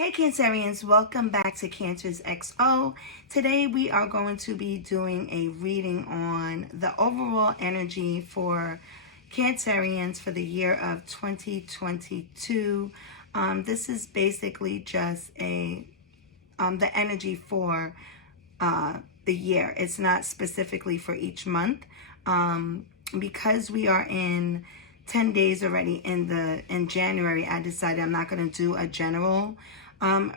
Hey Cancerians, welcome back to Cancers XO. Today we are going to be doing a reading on the overall energy for Cancerians for the year of 2022. This is basically just the energy for the year. It's not specifically for each month. Because we are in 10 days already in January, I decided I'm not going to do a general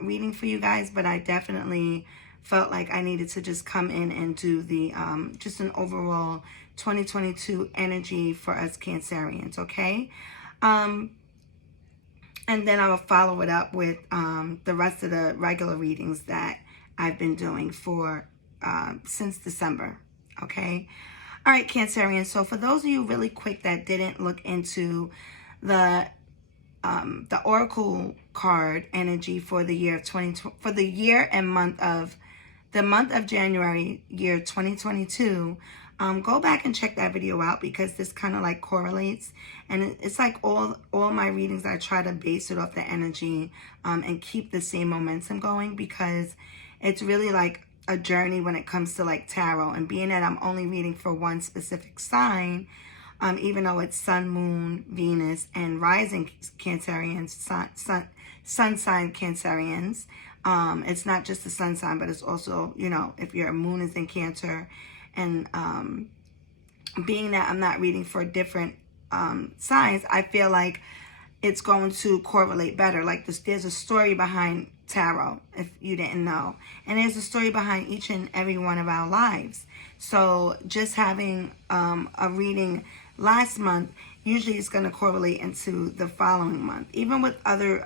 reading for you guys, but I definitely felt like I needed to just come in and do the just an overall 2022 energy for us Cancerians, okay? And then I will follow it up with the rest of the regular readings that I've been doing for since December, okay? All right, Cancerians, so for those of you really quick that didn't look into the oracle card energy for the year of for the year and month of January year 2022, go back and check that video out because this kind of like correlates, and it's like all my readings I try to base it off the energy and keep the same momentum going, because it's really like a journey when it comes to like tarot, and being that I'm only reading for one specific sign, even though it's sun, moon, Venus, and rising Cancerians, sun sign Cancerians. It's not just the sun sign, but it's also, you know, if your moon is in Cancer, and being that I'm not reading for different signs, I feel like it's going to correlate better. Like there's a story behind tarot, if you didn't know, and there's a story behind each and every one of our lives. So just having a reading last month usually is going to correlate into the following month. Even with other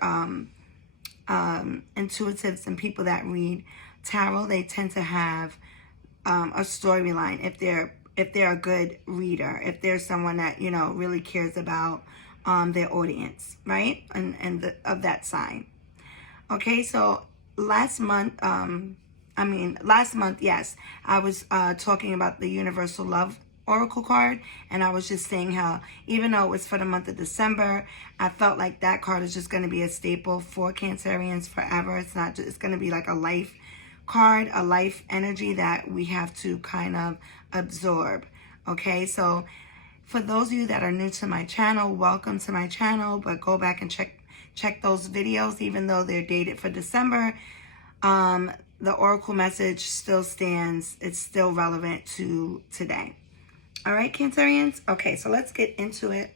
intuitives and people that read tarot, they tend to have a storyline if they're a good reader, if there's someone that, you know, really cares about their audience, right? And of that sign. Okay, so last month, yes, I was talking about the Universal Love Oracle card, and I was just saying how even though it was for the month of December, I felt like that card is just going to be a staple for Cancerians forever. It's not just, it's going to be like a life card, a life energy that we have to kind of absorb. Okay, so for those of you that are new to my channel, welcome to my channel, but go back and check those videos. Even though they're dated for December, the oracle message still stands. It's still relevant to today. All right, Cancerians? Okay, so let's get into it.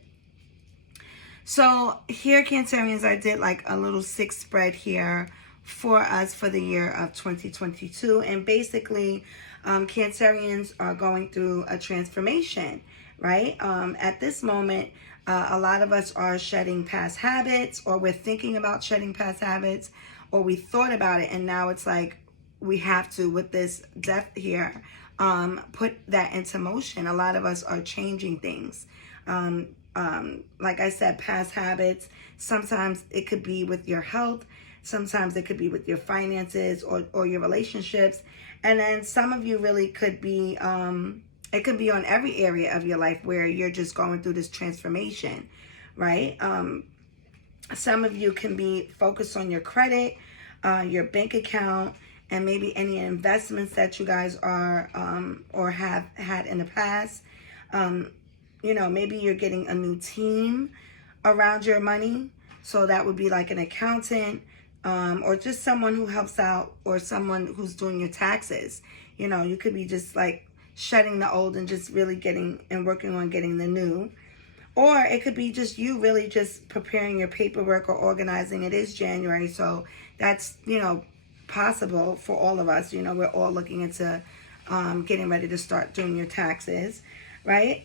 So here, Cancerians, I did like a little 6 spread here for us for the year of 2022. And basically, Cancerians are going through a transformation, right? At this moment, a lot of us are shedding past habits, or we're thinking about shedding past habits, or we thought about it, and now it's like we have to, with this death here, put that into motion. A lot of us are changing things. Like I said, past habits. Sometimes it could be with your health. Sometimes it could be with your finances or your relationships. And then some of you really could be, it could be on every area of your life where you're just going through this transformation, right? Some of you can be focused on your credit, your bank account, and maybe any investments that you guys are or have had in the past. You know, maybe you're getting a new team around your money. So that would be like an accountant, or just someone who helps out, or someone who's doing your taxes. You know, you could be just like shedding the old and just really getting and working on getting the new. Or it could be just you really just preparing your paperwork or organizing. It is January, so that's, you know, possible for all of us. You know, we're all looking into getting ready to start doing your taxes, right?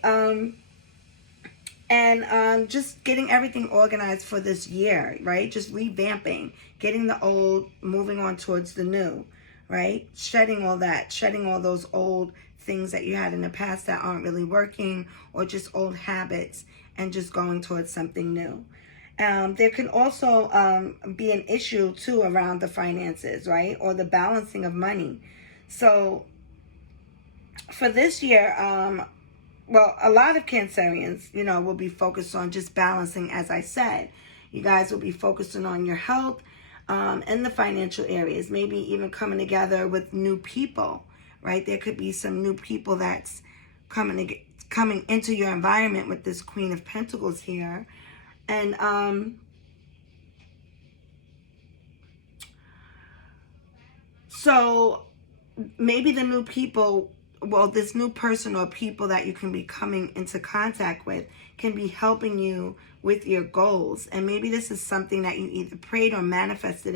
And just getting everything organized for this year, right? Just revamping, getting the old, moving on towards the new, right? Shedding all that, shedding all those old things that you had in the past that aren't really working, or just old habits, and just going towards something new. There can also be an issue too around the finances, right? Or the balancing of money. So for this year, well, a lot of Cancerians, you know, will be focused on just balancing, as I said. You guys will be focusing on your health, in the financial areas, maybe even coming together with new people, right? There could be some new people that's coming into your environment with this Queen of Pentacles here. And so maybe the new people, well, this new person or people that you can be coming into contact with can be helping you with your goals. And maybe this is something that you either prayed or manifested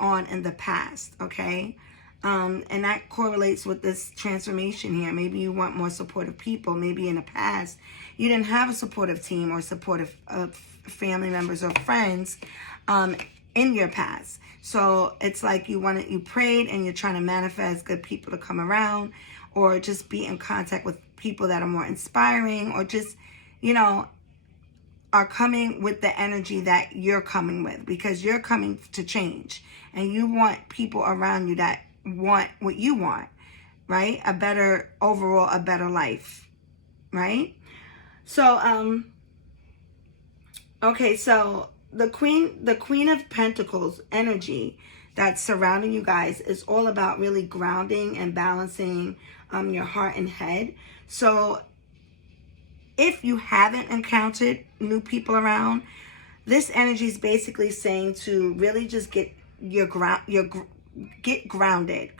on in the past, okay? And that correlates with this transformation here. Maybe you want more supportive people. Maybe in the past you didn't have a supportive team or supportive family members or friends in your past. So it's like you prayed and you're trying to manifest good people to come around, or just be in contact with people that are more inspiring, or just, are coming with the energy that you're coming with, because you're coming to change and you want people around you that want what you want, right? A better life, right? So, okay, so the Queen of Pentacles energy that's surrounding you guys is all about really grounding and balancing your heart and head. So if you haven't encountered new people around, this energy is basically saying to really just get grounded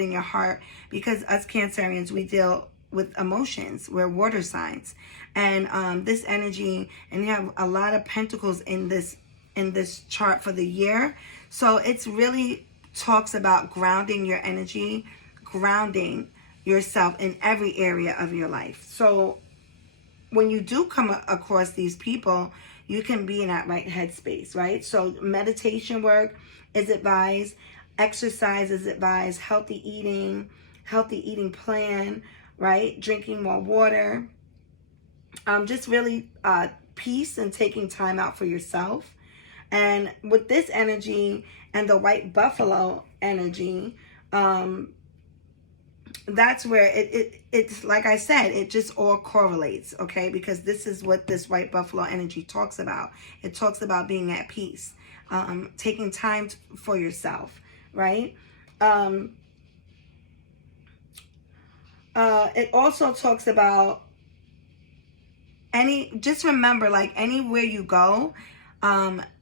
in your heart, because us Cancerians, we deal with emotions. We're water signs, and this energy, and you have a lot of pentacles in this chart for the year. So it's really talks about grounding your energy, grounding yourself in every area of your life. So when you do come across these people, you can be in that right headspace, right? So meditation work is advised, exercise is advised, healthy eating plan, right? Drinking more water, just really peace and taking time out for yourself. And with this energy and the white buffalo energy, that's where it's like I said, it just all correlates, okay? Because this is what this white buffalo energy talks about. It talks about being at peace, taking time for yourself, right? It also talks about just remember, like anywhere you go,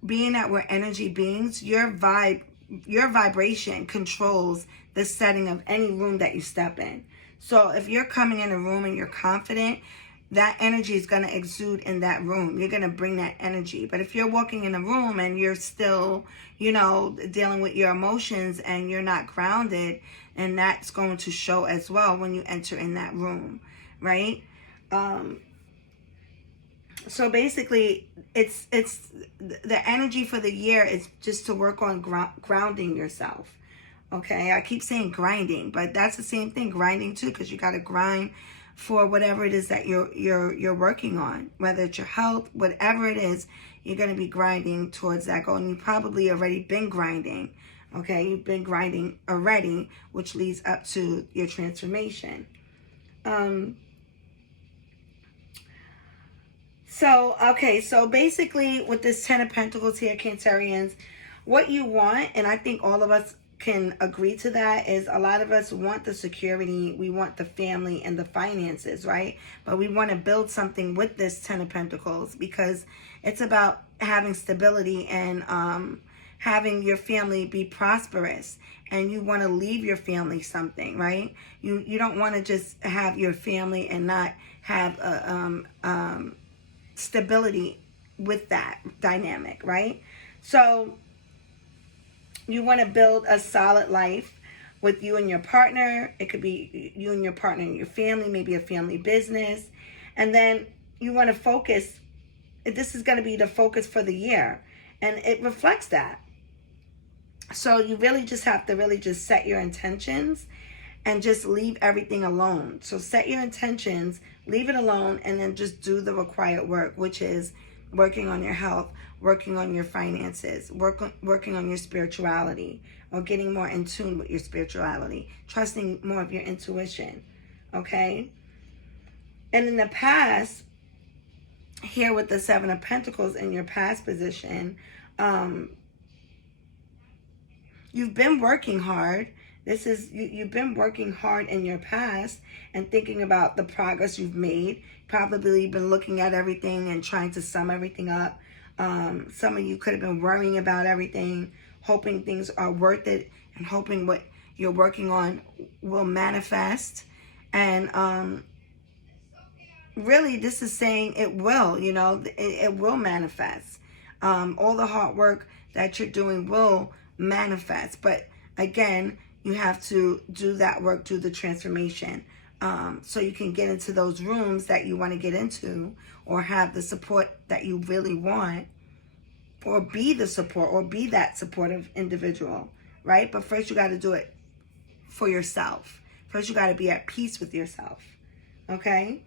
being that we're energy beings, your vibration controls the setting of any room that you step in. So if you're coming in a room and you're confident, that energy is going to exude in that room. You're going to bring that energy. But if you're walking in a room and you're still, dealing with your emotions and you're not grounded, and that's going to show as well when you enter in that room, right? So basically, it's the energy for the year is just to work on grounding yourself. Okay, I keep saying grinding, but that's the same thing, grinding too, because you got to grind for whatever it is that you're working on, whether it's your health, whatever it is, you're going to be grinding towards that goal. And you've probably already been grinding. Okay, you've been grinding already, which leads up to your transformation. So basically with this 10 of Pentacles here, Cancerians, what you want, and I think all of us can agree to that, is a lot of us want the security, we want the family and the finances, right? But we want to build something with this 10 of Pentacles, because it's about having stability and having your family be prosperous, and you want to leave your family something, right? You don't want to just have your family and not have stability with that dynamic, right? So you want to build a solid life with you and your partner. It could be you and your partner and your family, maybe a family business. And then you want to focus. This is going to be the focus for the year, and it reflects that. So you really just have to really just set your intentions and just leave everything alone. So set your intentions, leave it alone, and then just do the required work, which is working on your health, working on your finances, working on your spirituality, or getting more in tune with your spirituality, trusting more of your intuition, okay? And in the past, here with the 7 of Pentacles in your past position, Um, you've been working hard. You've been working hard in your past and thinking about the progress you've made. Probably been looking at everything and trying to sum everything up. Some of you could have been worrying about everything, hoping things are worth it, and hoping what you're working on will manifest. And really, this is saying it will, it will manifest. All the hard work that you're doing will manifest. But again, you have to do that work, do the transformation, so you can get into those rooms that you want to get into, or have the support that you really want, or be the support, or be that supportive individual, right? But first you got to do it for yourself. First you got to be at peace with yourself, okay?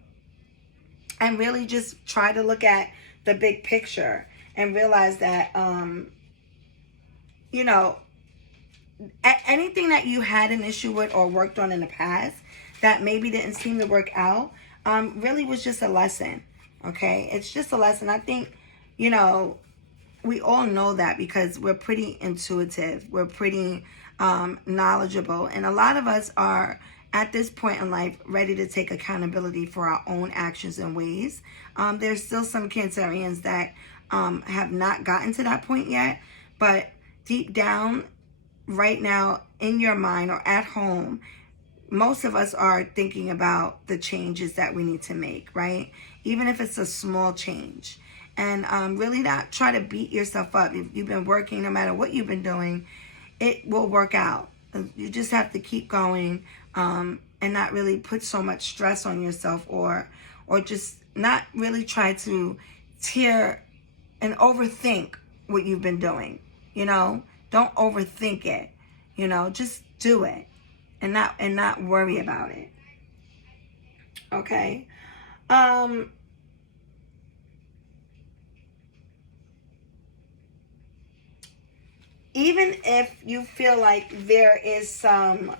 And really just try to look at the big picture and realize that, anything that you had an issue with or worked on in the past that maybe didn't seem to work out, really was just a lesson, okay? It's just a lesson. I think, we all know that because we're pretty intuitive. We're pretty knowledgeable. And a lot of us are, at this point in life, ready to take accountability for our own actions and ways. There's still some Cancerians that have not gotten to that point yet. But deep down, right now, in your mind or at home, most of us are thinking about the changes that we need to make, right? Even if it's a small change. And really not try to beat yourself up. If you've been working, no matter what you've been doing, it will work out. You just have to keep going, and not really put so much stress on yourself, or just not really try to tear and overthink what you've been doing. Don't overthink it. Just do it, and not worry about it. Okay. Even if you feel like there is some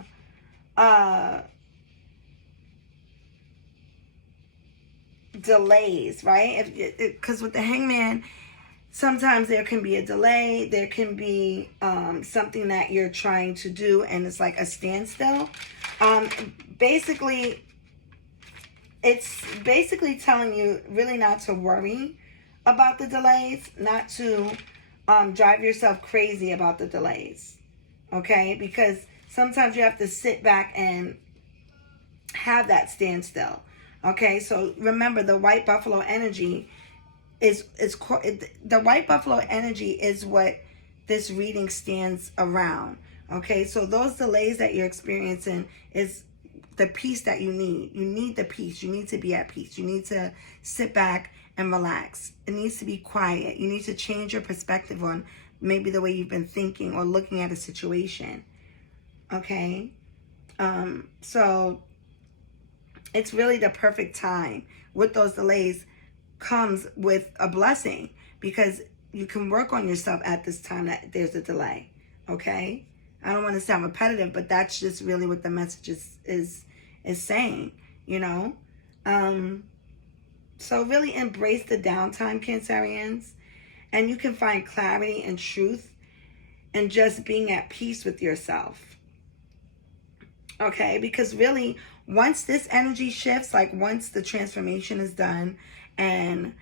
delays, right? Because with the Hangman, sometimes there can be a delay. There can be something that you're trying to do and it's like a standstill. Basically, it's basically telling you really not to worry about the delays, not to drive yourself crazy about the delays, okay? Because sometimes you have to sit back and have that standstill, okay? So remember, the white buffalo energy is the white buffalo energy is what this reading stands around, okay? So those delays that you're experiencing is the peace that you need. You need the peace. You need to be at peace. You need to sit back and relax. It needs to be quiet. You need to change your perspective on maybe the way you've been thinking or looking at a situation, okay? So it's really the perfect time. With those delays comes with a blessing, because you can work on yourself at this time that there's a delay, okay? I don't want to sound repetitive, but that's just really what the message is saying, So really embrace the downtime, Cancerians, and you can find clarity and truth and just being at peace with yourself, okay? Because really, once this energy shifts, like once the transformation is done, and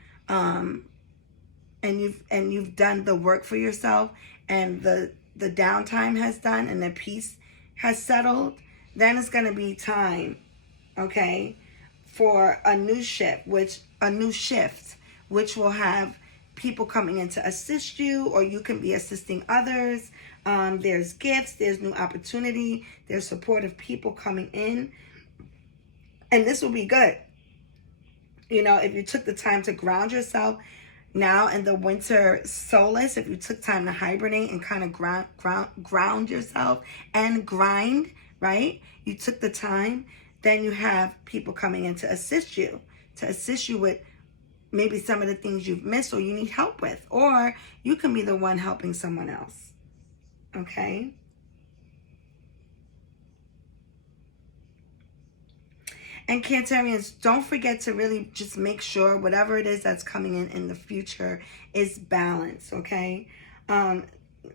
you've done the work for yourself, and the downtime has done, and the peace has settled, then it's going to be time, okay, for a new shift, which will have people coming in to assist you, or you can be assisting others. There's gifts, there's new opportunity, there's supportive people coming in, and this will be good. If you took the time to ground yourself now in the winter solstice, if you took time to hibernate and kind of ground yourself and grind, right? You took the time, then you have people coming in to assist you with maybe some of the things you've missed or you need help with, or you can be the one helping someone else, okay? And Cancerians, don't forget to really just make sure whatever it is that's coming in the future is balanced, okay?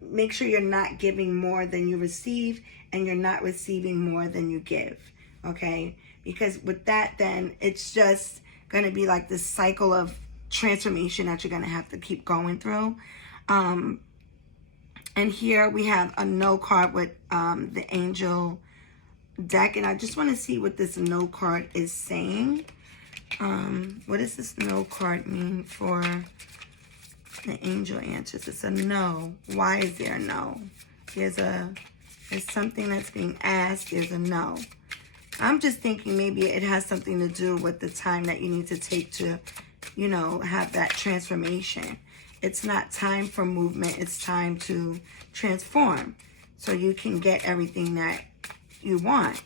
make sure you're not giving more than you receive, and you're not receiving more than you give. Okay? Because with that, then it's just going to be like this cycle of transformation that you're going to have to keep going through. And here we have a no card with the angel deck. And I just want to see what this no card is saying. What does this no card mean for the angel answers? It's a no. Why is there a no? There's something that's being asked. There's a no. I'm just thinking maybe it has something to do with the time that you need to take to, you know, have that transformation. It's not time for movement. It's time to transform so you can get everything that you want,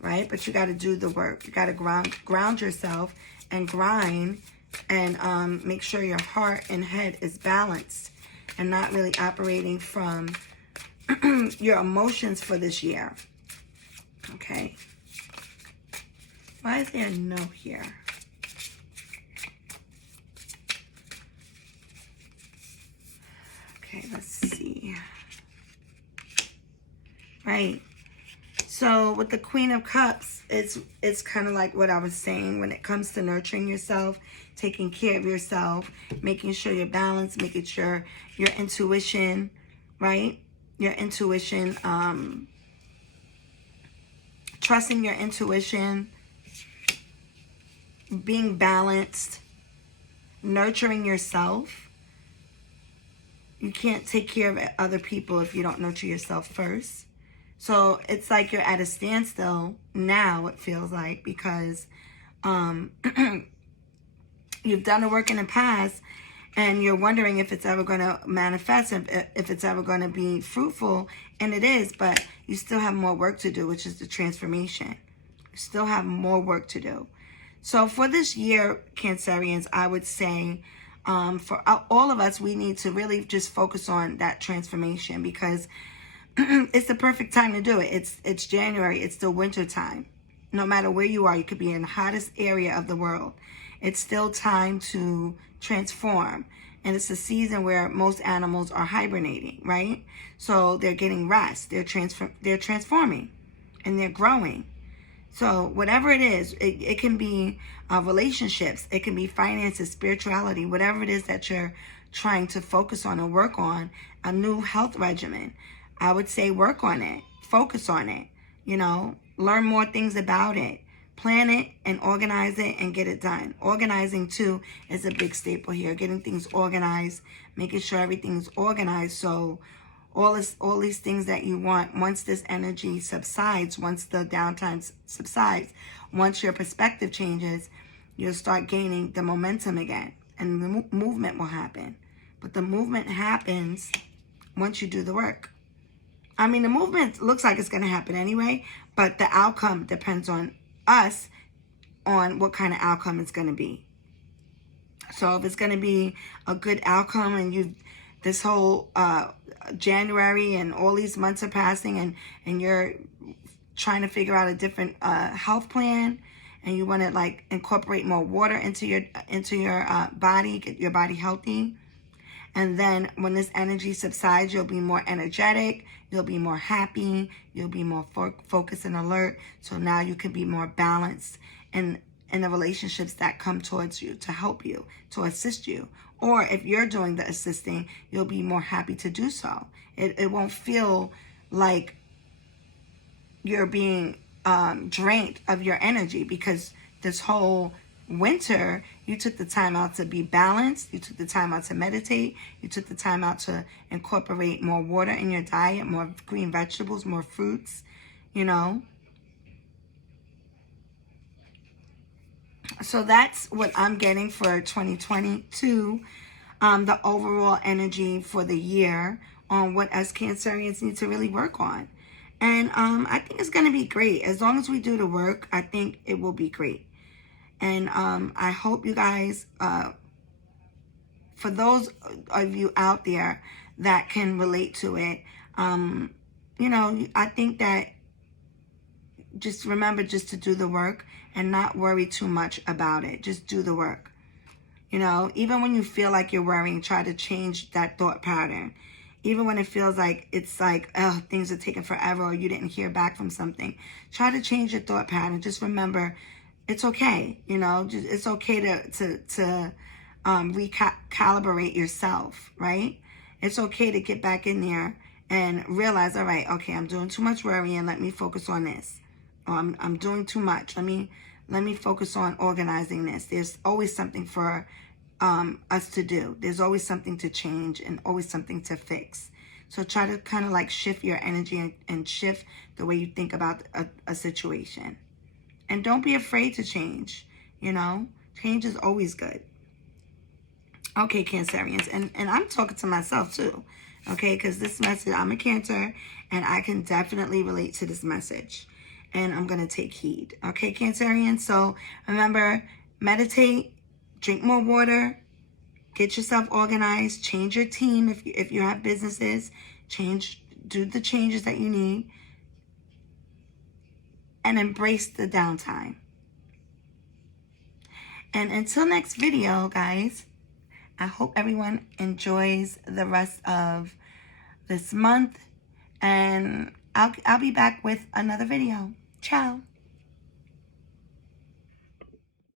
right? But you got to do the work. You got to ground yourself and grind, and make sure your heart and head is balanced and not really operating from your emotions for this year. Okay. Why is there a no here? Okay, let's see. Right. So with the Queen of Cups, it's kind of like what I was saying when it comes to nurturing yourself, taking care of yourself, making sure you're balanced, making sure your intuition, right? Your intuition, trusting your intuition, being balanced, nurturing yourself. You can't take care of other people if you don't nurture yourself first. So it's like you're at a standstill now, it feels like, because you've done the work in the past and you're wondering if it's ever going to manifest, if it's ever going to be fruitful. And it is, but you still have more work to do, which is the transformation. You still have more work to do. So for this year, Cancerians, I would say for all of us, we need to really just focus on that transformation, because it's the perfect time to do it. It's January. It's still winter time. No matter where you are, you could be in the hottest area of the world. It's still time to transform. And it's a season where most animals are hibernating, right? So they're getting rest. They're transforming and they're growing. So whatever it is, it can be relationships, it can be finances, spirituality, whatever it is that you're trying to focus on or work on, a new health regimen. I would say work on it, focus on it, you know, learn more things about it, plan it and organize it and get it done. Organizing too is a big staple here, getting things organized, making sure everything's organized. So all these things that you want, once this energy subsides, once the downtime subsides, once your perspective changes, you'll start gaining the momentum again, and the movement will happen. But the movement happens once you do the work. I mean, the movement looks like it's going to happen anyway, but the outcome depends on us, on what kind of outcome it's going to be. So if it's going to be a good outcome, and this whole January and all these months are passing, and you're trying to figure out a different health plan, and you want to like incorporate more water into your body, get your body healthy. And then when this energy subsides, you'll be more energetic, you'll be more happy, you'll be more focused and alert. So now you can be more balanced in the relationships that come towards you to help you, to assist you. Or if you're doing the assisting, you'll be more happy to do so. It won't feel like you're being drained of your energy, because this whole winter, you took the time out to be balanced, you took the time out to meditate, you took the time out to incorporate more water in your diet, more green vegetables, more fruits, you know. So that's what I'm getting for 2022, the overall energy for the year on what us Cancerians need to really work on. And I think it's going to be great. As long as we do the work, I think it will be great. And I hope you guys, for those of you out there that can relate to it, you know, I think that just remember just to do the work and not worry too much about it. Just do the work. You know, even when you feel like you're worrying, try to change that thought pattern Even when it feels like it's like, oh, things are taking forever or you didn't hear back from something. Try to change your thought pattern. Just remember, it's okay. You know, it's okay to recalibrate yourself, right? It's okay to get back in there and realize, all right, okay, I'm doing too much worrying. Let me focus on this. Or I'm doing too much. Let me focus on organizing this. There's always something for us to do. There's always something to change and always something to fix. So try to kind of like shift your energy and shift the way you think about a situation. And don't be afraid to change. You know, change is always good. Okay, Cancerians, and I'm talking to myself too, okay, because this message, I'm a Cancer, and I can definitely relate to this message, and I'm going to take heed, okay, Cancerians? So remember, meditate, drink more water, get yourself organized, change your team if you have businesses, do the changes that you need, and embrace the downtime. And until next video, guys, I hope everyone enjoys the rest of this month, and I'll be back with another video. Ciao.